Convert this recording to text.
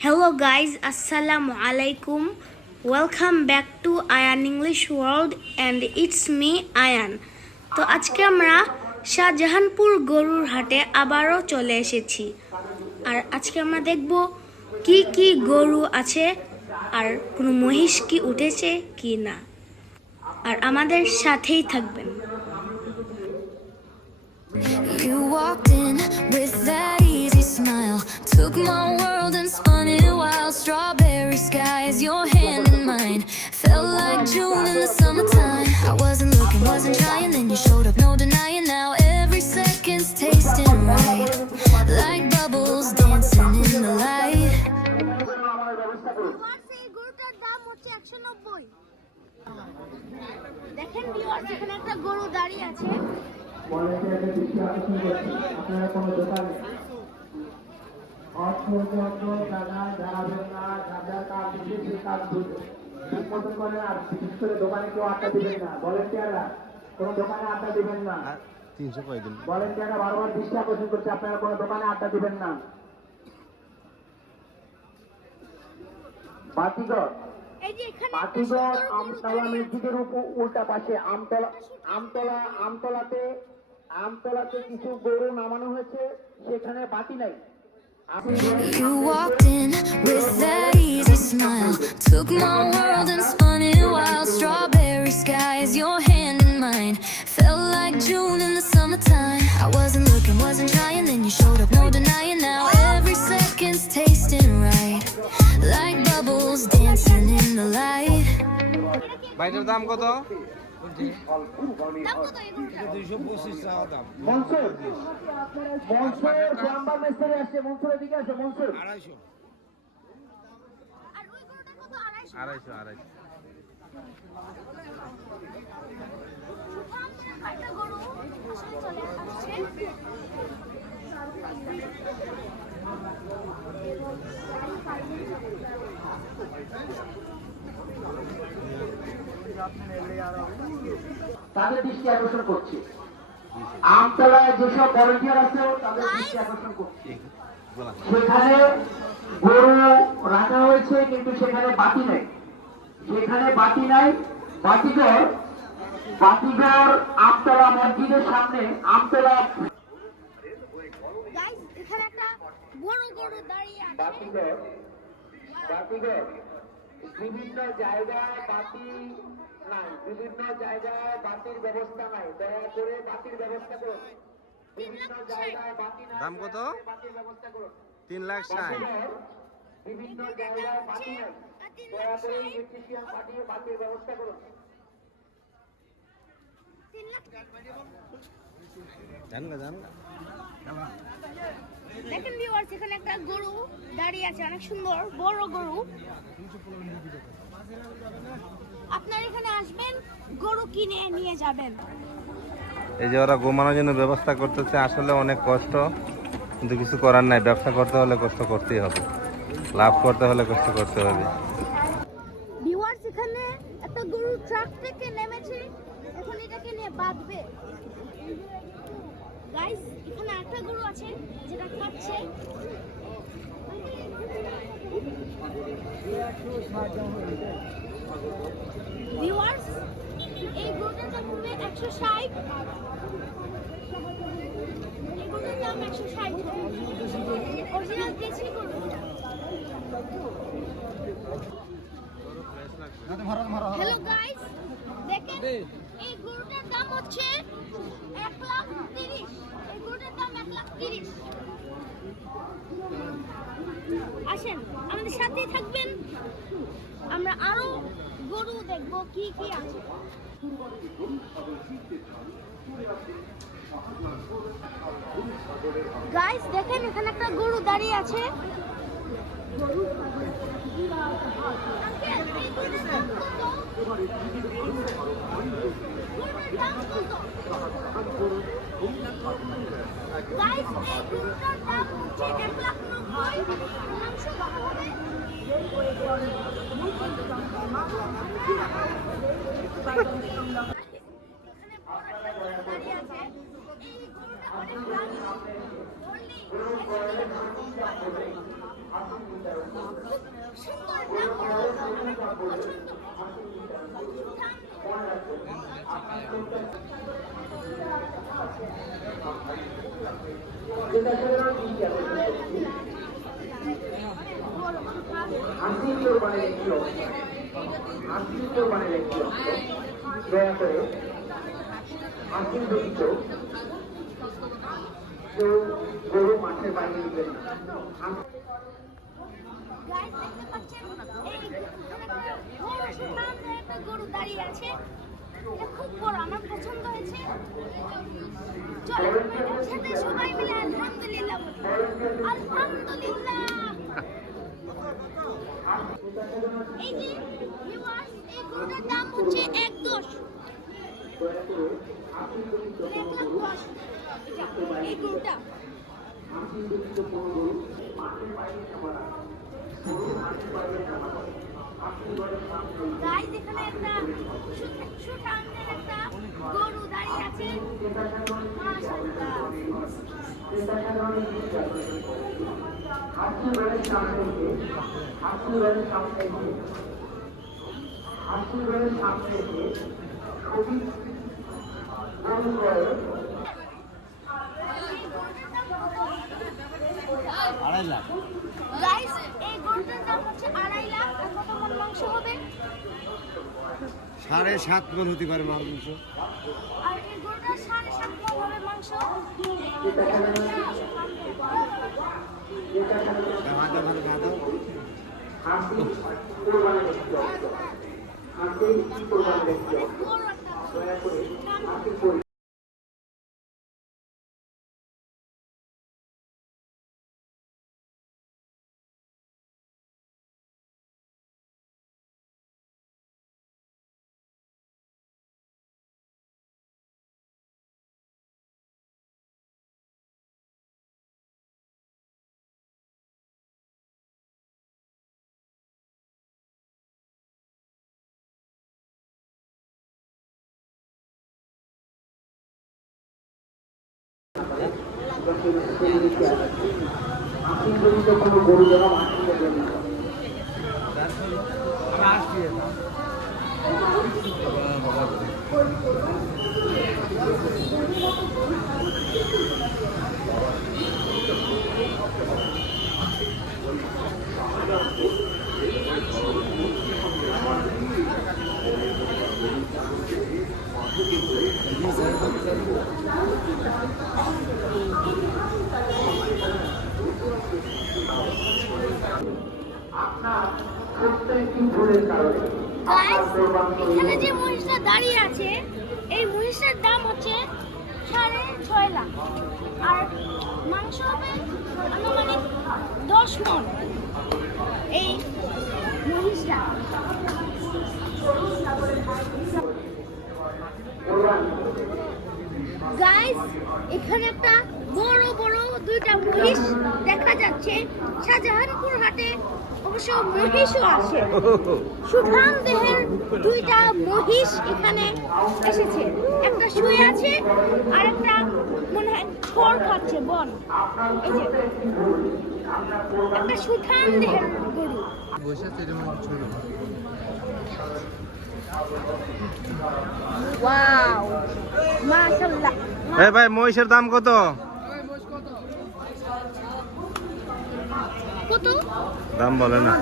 Hello guys, Assalamu alaikum. Welcome back to Ayan English World and it's me Ayan. তো আজকে আমরা শাহজাহানপুর গরুর হাটে আবারও চলে এসেছি। আর আজকে আমরা দেখব কি কি গরু আছে আর কোনো মহিষ কি উঠেছে কি না। আর আমাদের সাথেই থাকবেন। You walked in with that easy smile, took my world and spun it wild. Strawberry skies, your hand in mine, felt like June in the summertime. I wasn't looking, wasn't trying, then you showed up, no denying. Now every second's tasting right, like bubbles dancing in the light. দেখেন viewers, এখানে একটা গরু দাঁড়িয়ে আছে। আপনারা কোনো দোকানে অর্থযন্ত্র জায়গা দাঁড়াবেন না, যাদের কাজ দিচ্ছে সেই কাজ ধরবে ঠিক মতন করেন। আর বিশেষ করে দোকানে কেউ আড্ডা দিবেন না, ভলেন্টিয়াররা কোনো দোকানে আড্ডা দিবেন না। ভলেন্টিয়াররা বারবার দৃষ্টি আকর্ষণ করছে, আপনারা কোনো দোকানে আড্ডা দিবেন না। বাতিগড় আমতলা মসজিদের উপর উল্টা পাশে আমতলাতে কিছু গরু নামানো হয়েছে, সেখানে বাতি নাই। You walked in with that easy smile, took my world and spun it wild. Strawberry skies, your hand in mine, felt like June in the summertime. I wasn't looking, wasn't trying, then you showed up, no denying. Now every second's tasting right, like bubbles dancing in the light. বাইটার দাম কত? আড়াইশো। তাদের দৃষ্টি আকর্ষণ করছে। আমতলায় যেসব volunteer আছে তাদের দৃষ্টি আকর্ষণ করছে। সেখানে গরু রাখা হয়েছে কিন্তু সেখানে বাতি নাই। বাতিঘর আমতলা মসজিদের সামনে আমতলা এখানে একটা বড় গরু দাঁড়িয়ে আছে। বাতিঘর বিভিন্ন জায়গায় বাতি নাই, বিভিন্ন জায়গায় বাতির ব্যবস্থা নাই। দয়া করে বাতির ব্যবস্থা করুন। বিভিন্ন জায়গায় বাতি নাই, দাম কত? বাতির ব্যবস্থা করুন। 3,60,000। বিভিন্ন জায়গায় বাতি নাই, দয়া করে ইলেকট্রিশিয়ান পাঠিয়ে বাতির ব্যবস্থা করুন। দেখেন ভিউয়ার্স, এখানে একটা গরু দাঁড়িয়ে আছে, অনেক সুন্দর বড় গরু। আপনারা এখানে আসবেন, গরু কিনে নিয়ে যাবেন। এই যে ওরা ঘুমানোর জন্য ব্যবস্থা করতেছে, আসলে অনেক কষ্ট, কিন্তু কিছু করার নাই। ব্যবসা করতে হলে কষ্ট করতেই হবে, লাভ করতে হলে কষ্ট করতে হবে। ভিউয়ার্স, এখানে একটা গরু ট্রাক থেকে নেমেছে, এখন এটাকে নিয়ে বাঁধবে। গাইস, এখানে একটা গরু আছে যেটা খাচ্ছে। ভিউয়ার্স, এই গরুটার দাম হবে 160। এই গরুটার দাম 160, অরিজিনাল দেশি গরু। হ্যালো গাইস, দেখেন এই গরুটার দাম হচ্ছে 1,30,000। এই গরুটার দাম 1,30,000। আসেন, আমাদের সাথেই থাকবেন, আমরা আরো গরু দেখবো কি কি আছে। গাইস, দেখেন এখানে একটা গরু দাঁড়িয়ে আছে। গাইস, এই গরুটার দাম হচ্ছে 1,90,000। মাংস কত হবে? এখানে বড় একটা গরু দাঁড়িয়ে আছে। এই গরুটা অনেক দামি। সুন্দর না বড়, আমার খুব পছন্দ। হাসির কোরবানির একটি অংশ, হাসির কোরবানির একটি অংশ, দয়া করে হাসির ব্যতীত কেউ গরু মাঠের বাইরে নিবেন না। গাইস দেখতে পাচ্ছেন এই বড় সুঠামদের একটা গরু দাঁড়িয়ে আছে। এটা খুব বড়, আমার পছন্দ হয়েছে। চলো এটার সাথে সবাই মিলে আলহামদুলিল্লাহ বলি। আলহামদুলিল্লাহ। এই যে ভিউয়ার্স, এই গরুটার দাম হচ্ছে 1.10। 1,10,000। এই গরুটা গাইস এখানে একটা সুঠামদের একটা গরু দাঁড়িয়ে আছে। মাশাআল্লাহ। হাসির সামনে এসে হাসির সামনে এসে হাসির সামনে এসে ছবি গরু করে গাইস এই গরুটার দাম হচ্ছে 2.5 লাখ। আর কত মন মাংস হবে? 7.5 মণ হতে পারে মাংস। আর এই গরুটার 7.5 মন হবে মাংস। হাসি কোরবানির একটি অংশ, হাসি কোরবানির একটি অংশ, বড় একটা দয়া করে হাসির পরিবার হাসির জনিত কোনো গরু যেন মাঠে দেবেন না। আপনার প্রত্যেকটি ভুলের কারণে গাইস এখানে যে মহিষটা দাঁড়িয়ে আছে, এই মহিষের দাম হচ্ছে 6.5 লাখ। আর মাংস হবে আনুমানিক 10 মণ। এই মহিষটা গাইস এখানে একটা বড় বড় দুইটা মহিষ দেখা যাচ্ছে। শাহজাহানপুর হাটে অবশ্য মহিষও আছে। সুঠাম দেহের দুইটা মহিষ এখানে এসেছে। একটা শুয়ে আছে আর একটা মনে হয় খড় খাচ্ছে বন। এই যে একটা সুঠাম দেহের গরু। ওয়াও মাশাআল্লাহ। এই ভাই মহিষের দাম কত? কত দাম বলে না।